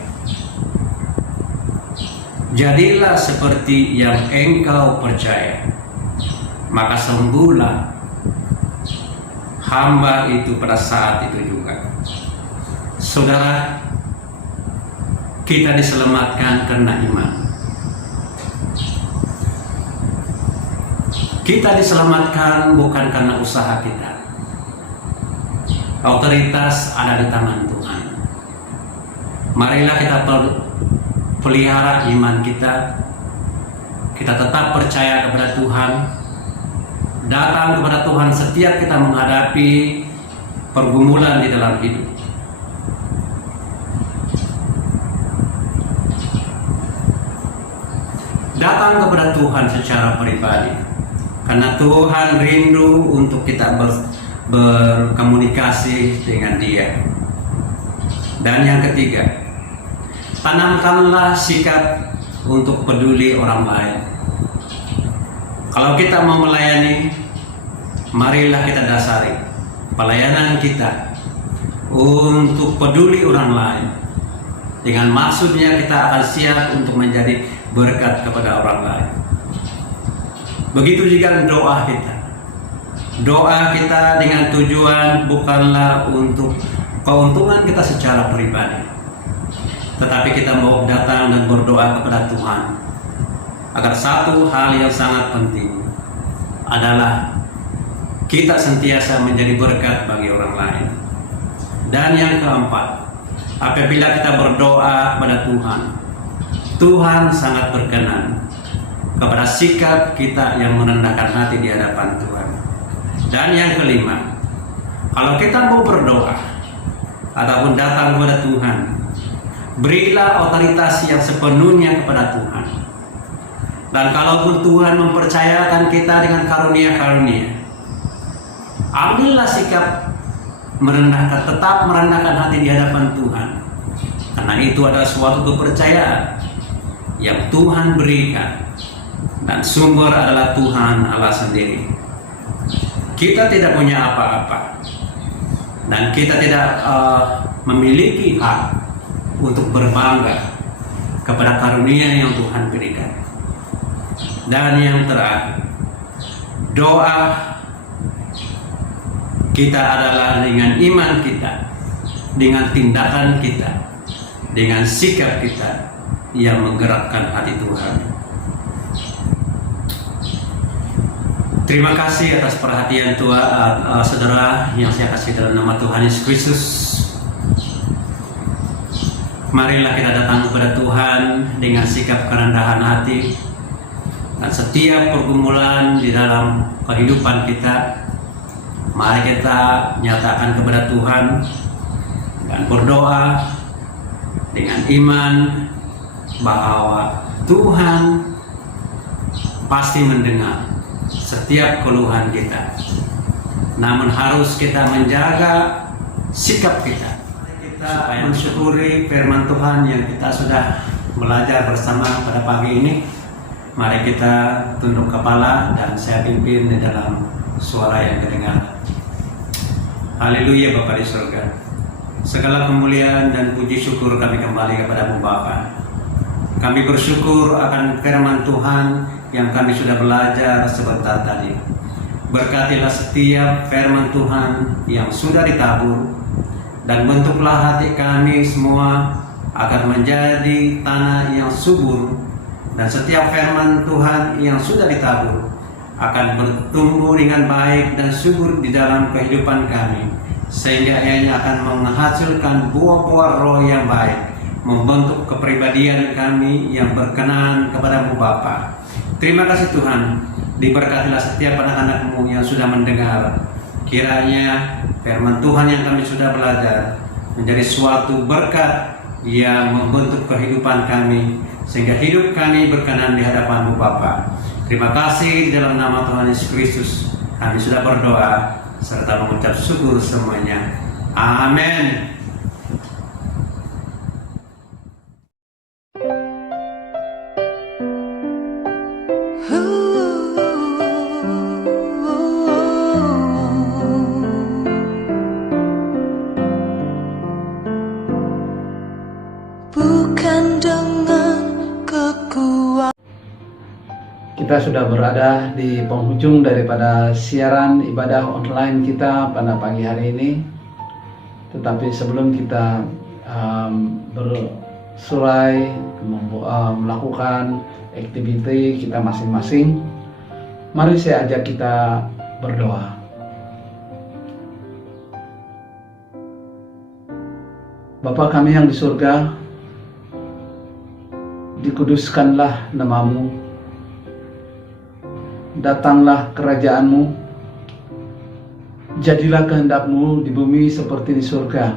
jadilah seperti yang engkau percaya, maka sembuhlah hamba itu pada saat itu juga. Saudara, kita diselamatkan karena iman. Kita diselamatkan bukan karena usaha kita. Otoritas ada di tangan Tuhan. Marilah kita pelihara iman kita. Kita tetap percaya kepada Tuhan. Datang kepada Tuhan setiap kita menghadapi pergumulan di dalam hidup. Datang kepada Tuhan secara pribadi, karena Tuhan rindu untuk kita berkomunikasi dengan Dia. Dan yang ketiga, tanamkanlah sikap untuk peduli orang lain. Kalau kita mau melayani, marilah kita dasari pelayanan kita untuk peduli orang lain. Dengan maksudnya kita akan siap untuk menjadi berkat kepada orang lain. Begitu juga doa kita. Doa kita dengan tujuan bukanlah untuk keuntungan kita secara pribadi, tetapi kita mau datang dan berdoa kepada Tuhan agar satu hal yang sangat penting adalah kita sentiasa menjadi berkat bagi orang lain. Dan yang keempat, apabila kita berdoa kepada Tuhan, Tuhan sangat berkenan kepada sikap kita yang merendahkan hati di hadapan Tuhan. Dan yang kelima, kalau kita mau berdoa ataupun datang kepada Tuhan, berilah otoritas yang sepenuhnya kepada Tuhan. Dan kalaupun Tuhan mempercayakan kita dengan karunia-karunia, ambillah sikap merendahkan, tetap merendahkan hati di hadapan Tuhan. Karena itu adalah suatu kepercayaan yang Tuhan berikan, dan sumber adalah Tuhan Allah sendiri. Kita tidak punya apa-apa, dan kita tidak memiliki hak untuk berbangga kepada karunia yang Tuhan berikan. Dan yang terakhir, doa kita adalah dengan iman kita, dengan tindakan kita, dengan sikap kita yang menggerakkan hati Tuhan. Terima kasih atas perhatian Tuhan, saudara yang saya kasih dalam nama Tuhan Yesus Kristus. Marilah kita datang kepada Tuhan dengan sikap kerendahan hati, dan setiap pergumulan di dalam kehidupan kita, mari kita nyatakan kepada Tuhan dan berdoa dengan iman bahwa Tuhan pasti mendengar setiap keluhan kita. Namun harus kita menjaga sikap kita. Kita mensyukuri firman Tuhan yang kita sudah belajar bersama pada pagi ini. Mari kita tunduk kepala dan saya pimpin di dalam suara yang kedengaran. Haleluya Bapa di surga. Segala kemuliaan dan puji syukur kami kembali kepada-Mu Bapa. Kami bersyukur akan firman Tuhan yang kami sudah belajar sebentar tadi. Berkatilah setiap firman Tuhan yang sudah ditabur, dan bentuklah hati kami semua agar menjadi tanah yang subur, dan setiap firman Tuhan yang sudah ditabur akan bertumbuh dengan baik dan subur di dalam kehidupan kami, sehingga ianya akan menghasilkan buah-buah roh yang baik, membentuk kepribadian kami yang berkenan kepada-Mu Bapa. Terima kasih Tuhan, diberkatilah setiap anak-anak-Mu yang sudah mendengar. Kiranya firman Tuhan yang kami sudah belajar menjadi suatu berkat yang membentuk kehidupan kami, sehingga hidup kami berkenan di hadapan-Mu Bapa. Terima kasih di dalam nama Tuhan Yesus Kristus kami sudah berdoa. serta mengucap syukur semuanya. Amin. Bukan dengan kekuatan. Kita sudah berada di penghujung daripada siaran ibadah online kita pada pagi hari ini. Tetapi sebelum kita bersurai melakukan aktiviti kita masing-masing, mari saya ajak kita berdoa. Bapa kami yang di surga, dikuduskanlah namamu, datanglah kerajaanmu, jadilah kehendakmu di bumi seperti di surga.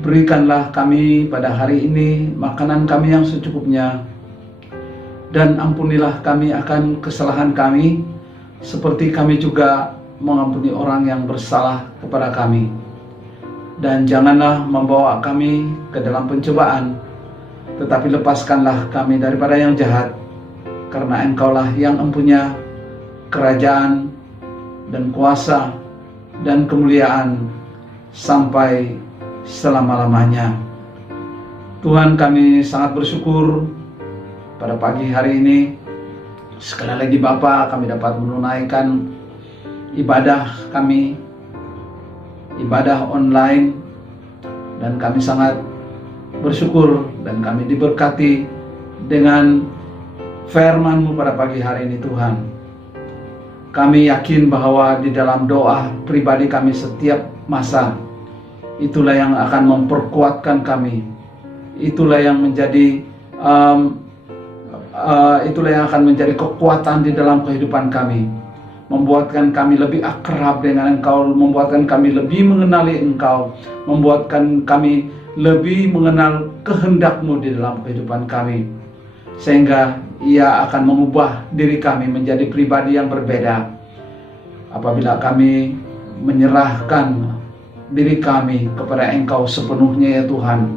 Berikanlah kami pada hari ini makanan kami yang secukupnya, dan ampunilah kami akan kesalahan kami, seperti kami juga mengampuni orang yang bersalah kepada kami. Dan janganlah membawa kami ke dalam pencobaan, tetapi lepaskanlah kami daripada yang jahat, karena Engkaulah yang empunya kerajaan dan kuasa dan kemuliaan sampai selama-lamanya. Tuhan, kami sangat bersyukur pada pagi hari ini. Sekali lagi Bapa, kami dapat menunaikan ibadah kami, ibadah online, dan kami sangat bersyukur dan kami diberkati dengan firman-Mu pada pagi hari ini Tuhan. Kami yakin bahwa di dalam doa pribadi kami setiap masa, itulah yang akan memperkuatkan kami. Itulah yang menjadi kekuatan di dalam kehidupan kami, membuatkan kami lebih akrab dengan Engkau, membuatkan kami lebih mengenali Engkau, membuatkan kami lebih mengenal kehendak-Mu di dalam kehidupan kami, sehingga Ia akan mengubah diri kami menjadi pribadi yang berbeda apabila kami menyerahkan diri kami kepada Engkau sepenuhnya ya Tuhan.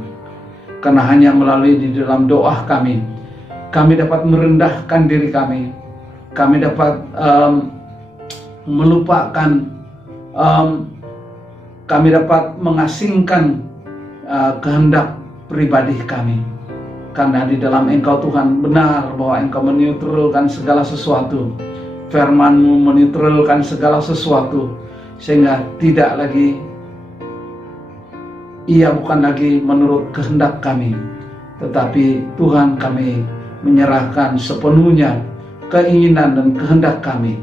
Karena hanya melalui di dalam doa kami dapat merendahkan diri kami dapat melupakan, kami dapat mengasingkan kehendak pribadi kami. Karena di dalam Engkau Tuhan benar bahwa Engkau menetralkan segala sesuatu. Firman-Mu menetralkan segala sesuatu, sehingga bukan lagi menurut kehendak kami, tetapi Tuhan, kami menyerahkan sepenuhnya keinginan dan kehendak kami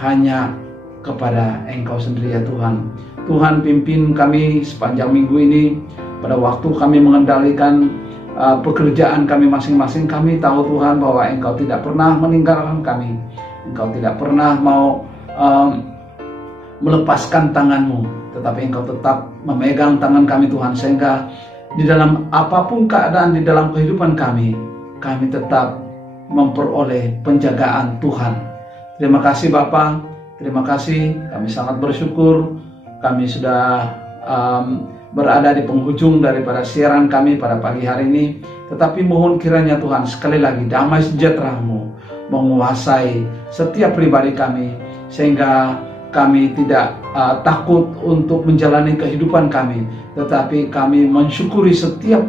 hanya kepada Engkau sendiri ya Tuhan. Tuhan, pimpin kami sepanjang minggu ini. Pada waktu kami mengendalikan pekerjaan kami masing-masing, kami tahu Tuhan bahwa Engkau tidak pernah meninggalkan kami. Engkau tidak pernah mau melepaskan tangan-Mu, tetapi Engkau tetap memegang tangan kami Tuhan, sehingga di dalam apapun keadaan di dalam kehidupan kami tetap memperoleh penjagaan Tuhan. Terima kasih Bapa, terima kasih. Kami sangat bersyukur kami sudah berada di penghujung daripada siaran kami pada pagi hari ini. Tetapi mohon kiranya Tuhan, sekali lagi damai sejahtera-Mu menguasai setiap pribadi kami, sehingga kami tidak takut untuk menjalani kehidupan kami, tetapi kami mensyukuri setiap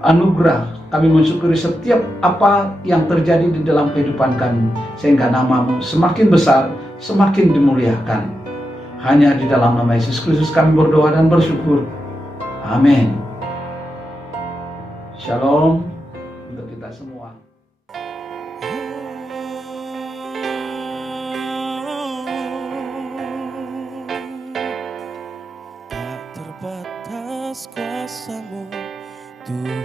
anugerah, kami mensyukuri setiap apa yang terjadi di dalam kehidupan kami, sehingga nama-Mu semakin besar, semakin dimuliakan. Hanya di dalam nama Yesus Kristus kami berdoa dan bersyukur. Amin. Shalom untuk kita semua. Tak terbatas kuasa-Mu Tuhan.